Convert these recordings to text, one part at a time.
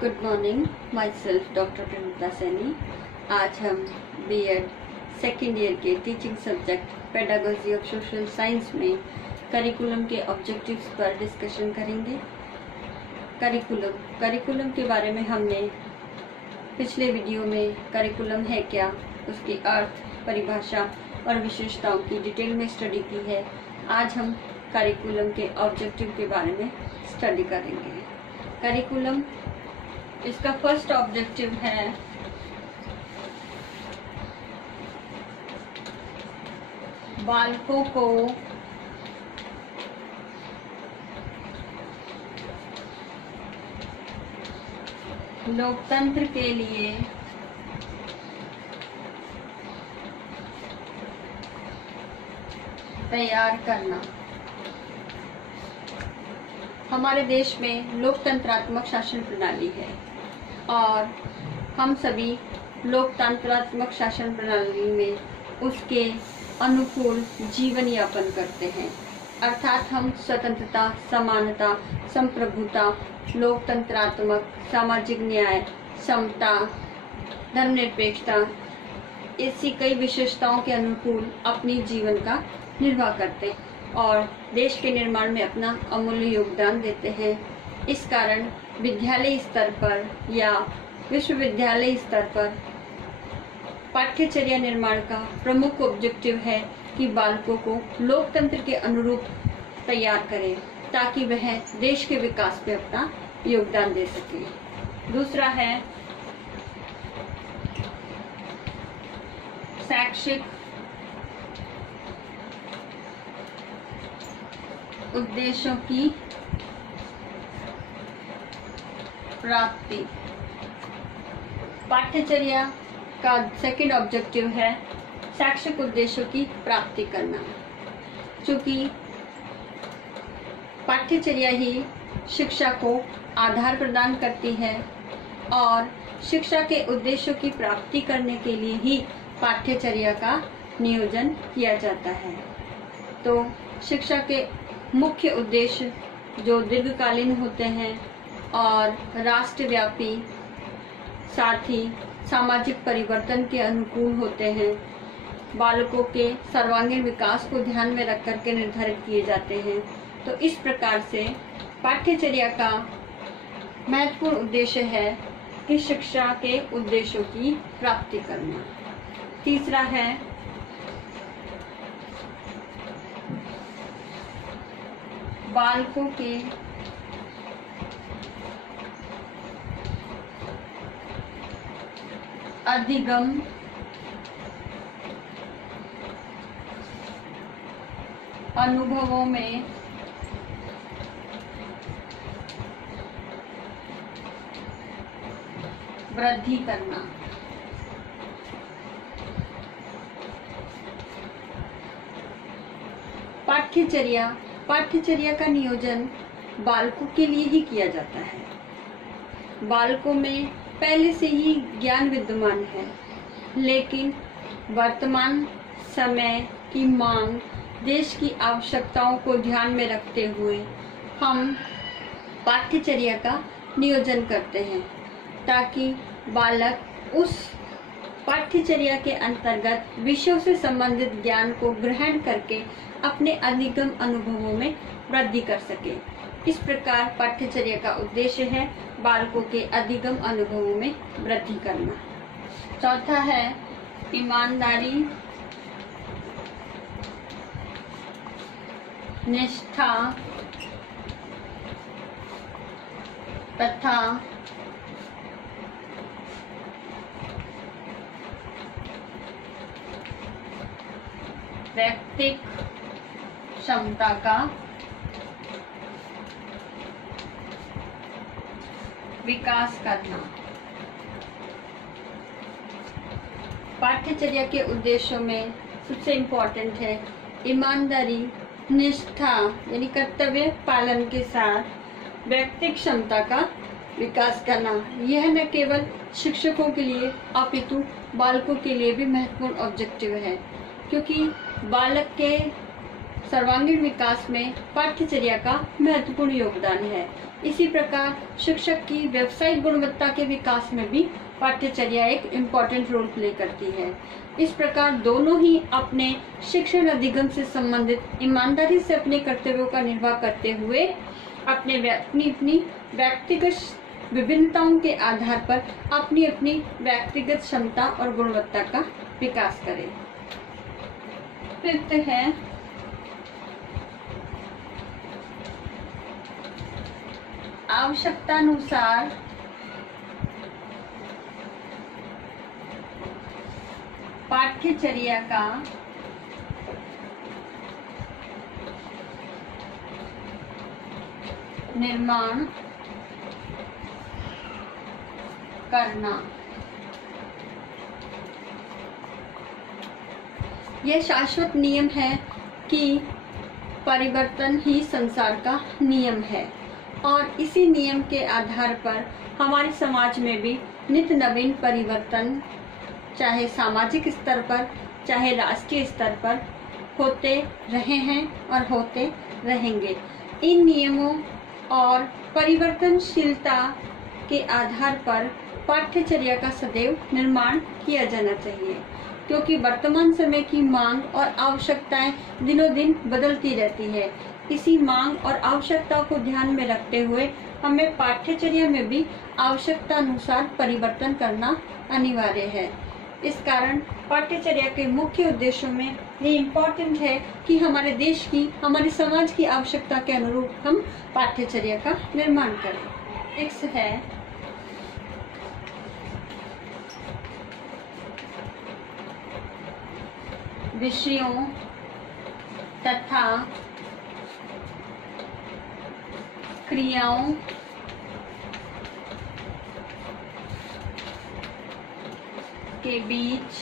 Good morning, myself doctor Premita Saini. आज हम BEd second year के teaching subject pedagogy of social science में curriculum के ऑब्जेक्टिव्स पर डिस्कशन करेंगे। करिकुलम के बारे में हमने पिछले वीडियो में करिकुलम है क्या, उसकी अर्थ, परिभाषा और विशेषताओं की डिटेल में स्टडी की है। आज हम करिकुलम के ऑब्जेक्टिव के बारे में स्टडी करेंगे। करिकुलम, इसका फर्स्ट ऑब्जेक्टिव है बालकों को लोकतंत्र के लिए तैयार करना। हमारे देश में लोकतंत्रात्मक शासन प्रणाली है और हम सभी लोकतंत्रात्मक शासन प्रणाली में उसके अनुकूल जीवन यापन करते हैं। अर्थात हम स्वतंत्रता, समानता, संप्रभुता, लोकतंत्रात्मक, सामाजिक न्याय, समता, धर्मनिरपेक्षता, ऐसी कई विशेषताओं के अनुकूल अपनी जीवन का निर्वाह करते हैं और देश के निर्माण में अपना अमूल्य योगदान देते हैं। इस कारण विद्यालय स्तर पर या विश्वविद्यालय स्तर पर पाठ्यचर्या निर्माण का प्रमुख ऑब्जेक्टिव है कि बालकों को लोकतंत्र के अनुरूप तैयार करें ताकि वह देश के विकास में अपना योगदान दे सके। दूसरा है शैक्षिक उद्देश्यों की प्राप्ति। पाठ्यचर्या का सेकंड ऑब्जेक्टिव है शैक्षिक उद्देश्यों की प्राप्ति करना। चूंकि पाठ्यचर्या ही शिक्षा को आधार प्रदान करती है और शिक्षा के उद्देश्यों की प्राप्ति करने के लिए ही पाठ्यचर्या का नियोजन किया जाता है। तो शिक्षा के मुख्य उद्देश्य जो दीर्घकालीन होते हैं और राष्ट्रव्यापी, साथ ही सामाजिक परिवर्तन के अनुकूल होते हैं, बालकों के सर्वांगीण विकास को ध्यान में रख करके निर्धारित किए जाते हैं। तो इस प्रकार से पाठ्यचर्या का महत्वपूर्ण उद्देश्य है कि शिक्षा के उद्देश्यों की प्राप्ति करना। तीसरा है बालकों के अधिगम अनुभवों में वृद्धि करना। पाठ्यचर्या का नियोजन बालकों के लिए ही किया जाता है। बालकों में पहले से ही ज्ञान विद्यमान है, लेकिन वर्तमान समय की मांग, देश की आवश्यकताओं को ध्यान में रखते हुए हम पाठ्यचर्या का नियोजन करते हैं ताकि बालक उस पाठ्यचर्या के अंतर्गत विषयों से संबंधित ज्ञान को ग्रहण करके अपने अधिगम अनुभवों में वृद्धि कर सके। इस प्रकार पाठ्यचर्या का उद्देश्य है बालकों के अधिगम अनुभवों में वृद्धि करना। चौथा है ईमानदारी, निष्ठा तथा व्यक्तिक क्षमता का विकास करना। पाठ्यचर्या के उद्देश्यों में सबसे इम्पोर्टेंट है ईमानदारी, निष्ठा यानी कर्तव्य पालन के साथ व्यक्तिक क्षमता का विकास करना। यह न केवल शिक्षकों के लिए अपितु बालकों के लिए भी महत्वपूर्ण ऑब्जेक्टिव है, क्योंकि बालक के सर्वांगीण विकास में पाठ्यचर्या का महत्वपूर्ण योगदान है। इसी प्रकार शिक्षक की व्यावसायिक गुणवत्ता के विकास में भी पाठ्यचर्या एक इम्पोर्टेंट रोल प्ले करती है। इस प्रकार दोनों ही अपने शिक्षण अधिगम से संबंधित ईमानदारी से अपने कर्तव्यों का निर्वाह करते हुए अपनी व्यक्तिगत विभिन्नताओं के आधार पर अपनी अपनी व्यक्तिगत क्षमता और गुणवत्ता का विकास करें। फिफ्थ है आवश्यकतानुसार पाठ्यचर्या का निर्माण करना। यह शाश्वत नियम है कि परिवर्तन ही संसार का नियम है और इसी नियम के आधार पर हमारे समाज में भी नित्य नवीन परिवर्तन चाहे सामाजिक स्तर पर चाहे राष्ट्रीय स्तर पर होते रहे हैं और होते रहेंगे। इन नियमों और परिवर्तनशीलता के आधार पर पाठ्यचर्या का सदैव निर्माण किया जाना चाहिए, क्योंकि वर्तमान समय की मांग और आवश्यकताएं दिनों दिन बदलती रहती है। इसी मांग और आवश्यकता को ध्यान में रखते हुए हमें पाठ्यचर्या में भी आवश्यकता अनुसार परिवर्तन करना अनिवार्य है। इस कारण पाठ्यचर्या के मुख्य उद्देश्यों में ये इम्पोर्टेंट है कि हमारे देश की, हमारे समाज की आवश्यकता के अनुरूप हम पाठ्यचर्या का निर्माण करें। नेक्स्ट है विषयों तथा क्रियाओं के बीच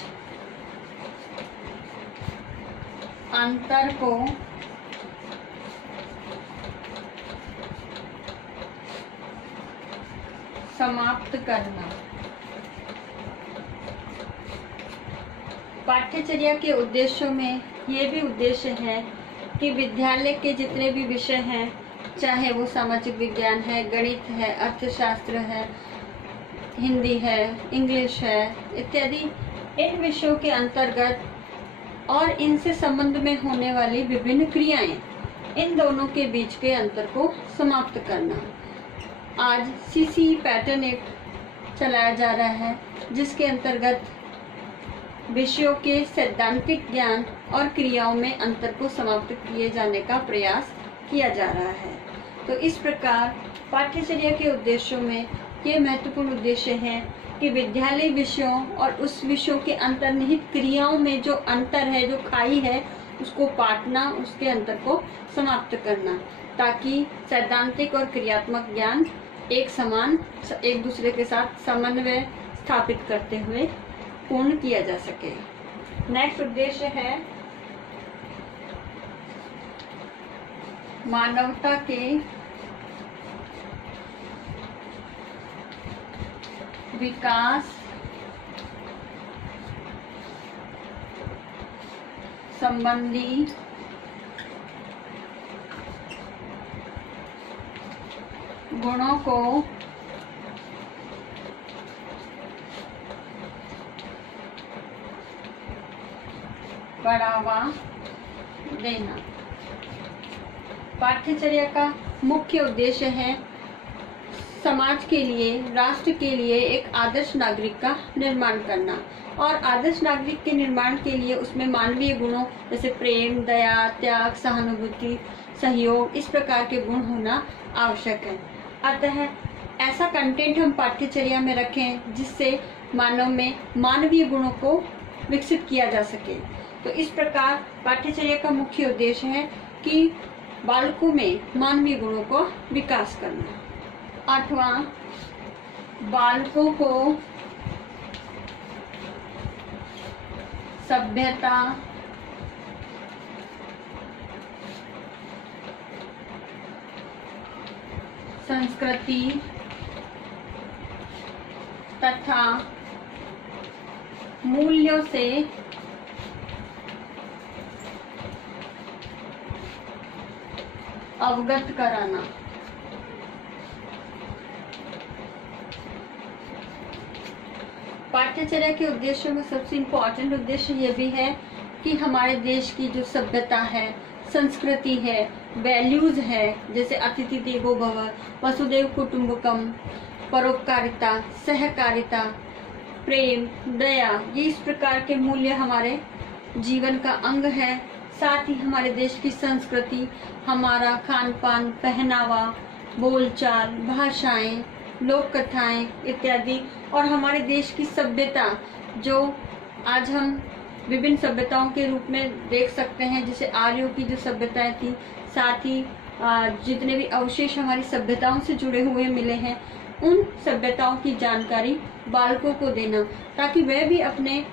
अंतर को समाप्त करना। पाठ्यचर्या के उद्देश्यों में ये भी उद्देश्य है कि विद्यालय के जितने भी विषय हैं, चाहे वो सामाजिक विज्ञान है, गणित है, अर्थशास्त्र है, हिंदी है, इंग्लिश है इत्यादि, इन विषयों के अंतर्गत और इनसे संबंध में होने वाली विभिन्न क्रियाएं, इन दोनों के बीच के अंतर को समाप्त करना। आज CCE पैटर्न एक्ट चलाया जा रहा है, जिसके अंतर्गत विषयों के सैद्धांतिक ज्ञान और क्रियाओं में अंतर को समाप्त किए जाने का प्रयास किया जा रहा है। तो इस प्रकार पाठ्यचर्या के उद्देश्यों में ये महत्वपूर्ण उद्देश्य है कि विद्यालय विषयों और उस विषयों के अंतर्निहित क्रियाओं में जो अंतर है, जो खाई है, उसको पाटना, उसके अंतर को समाप्त करना, ताकि सैद्धांतिक और क्रियात्मक ज्ञान एक समान, एक दूसरे के साथ समन्वय स्थापित करते हुए पूर्ण किया जा सके। नेक्स्ट उद्देश्य है मानवता के विकास संबंधी गुणों को बढ़ावा देना। पाठ्यचर्या का मुख्य उद्देश्य है समाज के लिए, राष्ट्र के लिए एक आदर्श नागरिक का निर्माण करना, और आदर्श नागरिक के निर्माण के लिए उसमें मानवीय गुणों जैसे प्रेम, दया, त्याग, सहानुभूति, सहयोग, इस प्रकार के गुण होना आवश्यक है। अतः ऐसा कंटेंट हम पाठ्यचर्या में रखें जिससे मानव में मानवीय गुणों को विकसित किया जा सके। तो इस प्रकार पाठ्यचर्या का मुख्य उद्देश्य है कि बालकों में मानवीय गुणों को विकास करना। 8वां, बालकों को सभ्यता, संस्कृति तथा मूल्यों से अवगत कराना। पाठ्यचर्या के उद्देश्यों में सबसे इम्पोर्टेंट उद्देश्य ये भी है कि हमारे देश की जो सभ्यता है, संस्कृति है, वैल्यूज है, जैसे अतिथि देवो भव, वसुदेव कुटुंबकम, परोपकारिता, सहकारिता, प्रेम, दया, ये इस प्रकार के मूल्य हमारे जीवन का अंग है। साथ ही हमारे देश की संस्कृति, हमारा खान पान, पहनावा, बोलचाल, भाषाएं, लोक कथाएं इत्यादि, और हमारे देश की सभ्यता जो आज हम विभिन्न सभ्यताओं के रूप में देख सकते हैं, जैसे आर्यों की जो सभ्यताएं थी, साथ ही जितने भी अवशेष हमारी सभ्यताओं से जुड़े हुए मिले हैं, उन सभ्यताओं की जानकारी बालकों को देना, ताकि वह भी अपने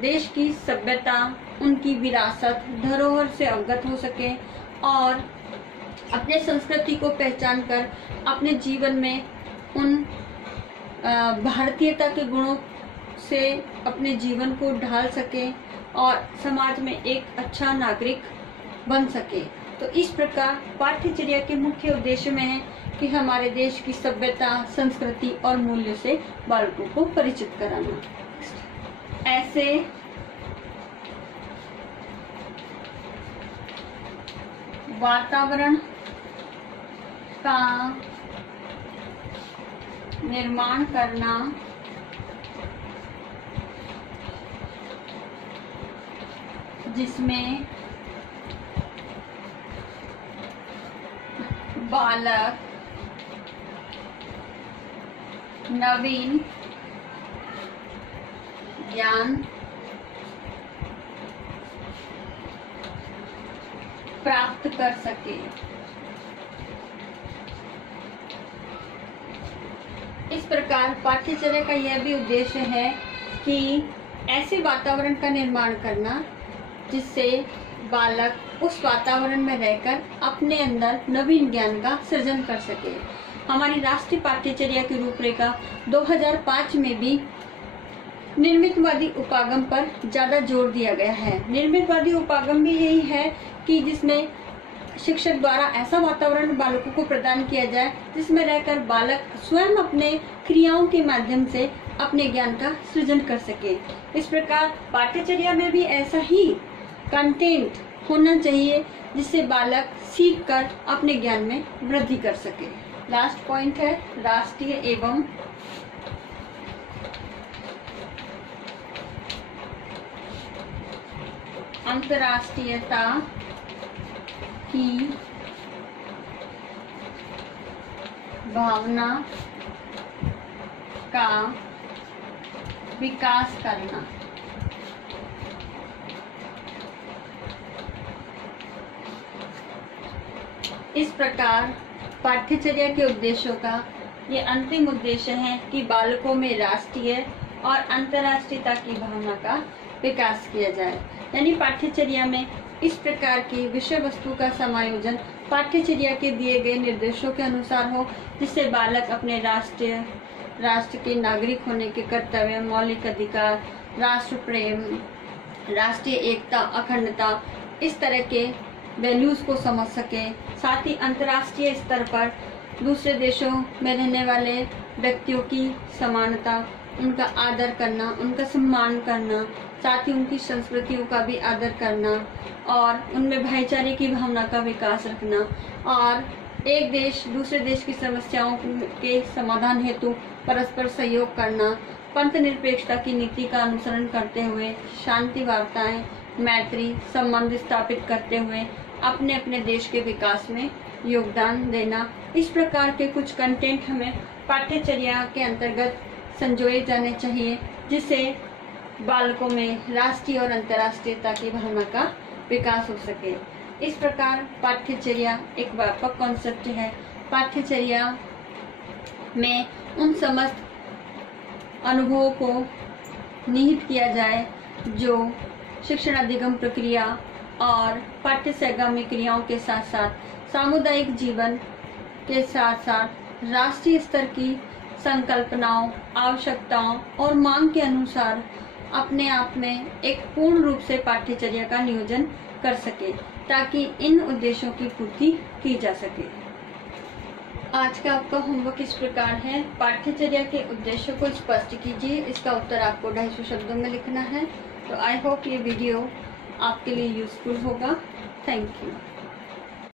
देश की सभ्यता, उनकी विरासत, धरोहर से अवगत हो सके और अपने संस्कृति को पहचान कर अपने जीवन में उन भारतीयता के गुणों से अपने जीवन को ढाल सके और समाज में एक अच्छा नागरिक बन सके। तो इस प्रकार पाठ्यचर्या के मुख्य उद्देश्य में है कि हमारे देश की सभ्यता, संस्कृति और मूल्य से बालकों को परिचित कराना। ऐसे वातावरण का निर्माण करना जिसमें बालक नवीन ज्ञान प्राप्त कर सके। इस प्रकार पाठ्यचर्या का यह भी उद्देश्य है कि ऐसे वातावरण का निर्माण करना जिससे बालक उस वातावरण में रहकर अपने अंदर नवीन ज्ञान का सृजन कर सके। हमारी राष्ट्रीय पाठ्यचर्या की रूपरेखा 2005 में भी निर्मितवादी उपागम पर ज्यादा जोर दिया गया है। निर्मितवादी उपागम भी यही है कि जिसमें शिक्षक द्वारा ऐसा वातावरण बालकों को प्रदान किया जाए जिसमें रहकर बालक स्वयं अपने क्रियाओं के माध्यम से अपने ज्ञान का सृजन कर सके। इस प्रकार पाठ्यचर्या में भी ऐसा ही कंटेंट होना चाहिए जिससे बालक सीखकर अपने ज्ञान में वृद्धि कर सके। लास्ट पॉइंट है राष्ट्रीय एवं अंतर्राष्ट्रीयता की भावना का विकास करना। इस प्रकार पाठ्यचर्या के उद्देश्यों का ये अंतिम उद्देश्य है कि बालकों में राष्ट्रीय और अंतर्राष्ट्रीयता की भावना का विकास किया जाए। यानी पाठ्यचर्या में इस प्रकार की विषय वस्तु का समायोजन पाठ्यचर्या के दिए गए निर्देशों के अनुसार हो, जिससे बालक अपने राष्ट्र के नागरिक होने के कर्तव्य, मौलिक अधिकार, राष्ट्र प्रेम, राष्ट्रीय एकता, अखंडता, इस तरह के वैल्यूज को समझ सके। साथ ही अंतर्राष्ट्रीय स्तर पर दूसरे देशों में रहने वाले व्यक्तियों की समानता, उनका आदर करना, उनका सम्मान करना, साथ ही उनकी संस्कृतियों का भी आदर करना और उनमें भाईचारे की भावना का विकास रखना और एक देश दूसरे देश की समस्याओं के समाधान हेतु परस्पर सहयोग करना, पंथ निरपेक्षता की नीति का अनुसरण करते हुए शांति वार्ताएं, मैत्री संबंध स्थापित करते हुए अपने अपने देश के विकास में योगदान देना। इस प्रकार के कुछ कंटेंट हमें पाठ्यचर्या के अंतर्गत संजोए जाने चाहिए, जिससे बालकों में राष्ट्रीय और अंतर्राष्ट्रीयता की भावना का विकास हो सके। इस प्रकार पाठ्यचर्या एक व्यापक कॉन्सेप्ट है। पाठ्यचर्या में उन समस्त अनुभवों को निहित किया जाए जो शिक्षण अधिगम प्रक्रिया और पाठ्य सहगामी क्रियाओं के साथ साथ सामुदायिक जीवन के साथ साथ राष्ट्रीय स्तर की संकल्पनाओं, आवश्यकताओं और मांग के अनुसार अपने आप में एक पूर्ण रूप से पाठ्यचर्या का नियोजन कर सके ताकि इन उद्देश्यों की पूर्ति की जा सके। आज का आपका होमवर्क इस प्रकार है। पाठ्यचर्या के उद्देश्यों को स्पष्ट कीजिए। इसका उत्तर आपको 250 शब्दों में लिखना है। तो आई होप ये वीडियो आपके लिए यूजफुल होगा। Thank you.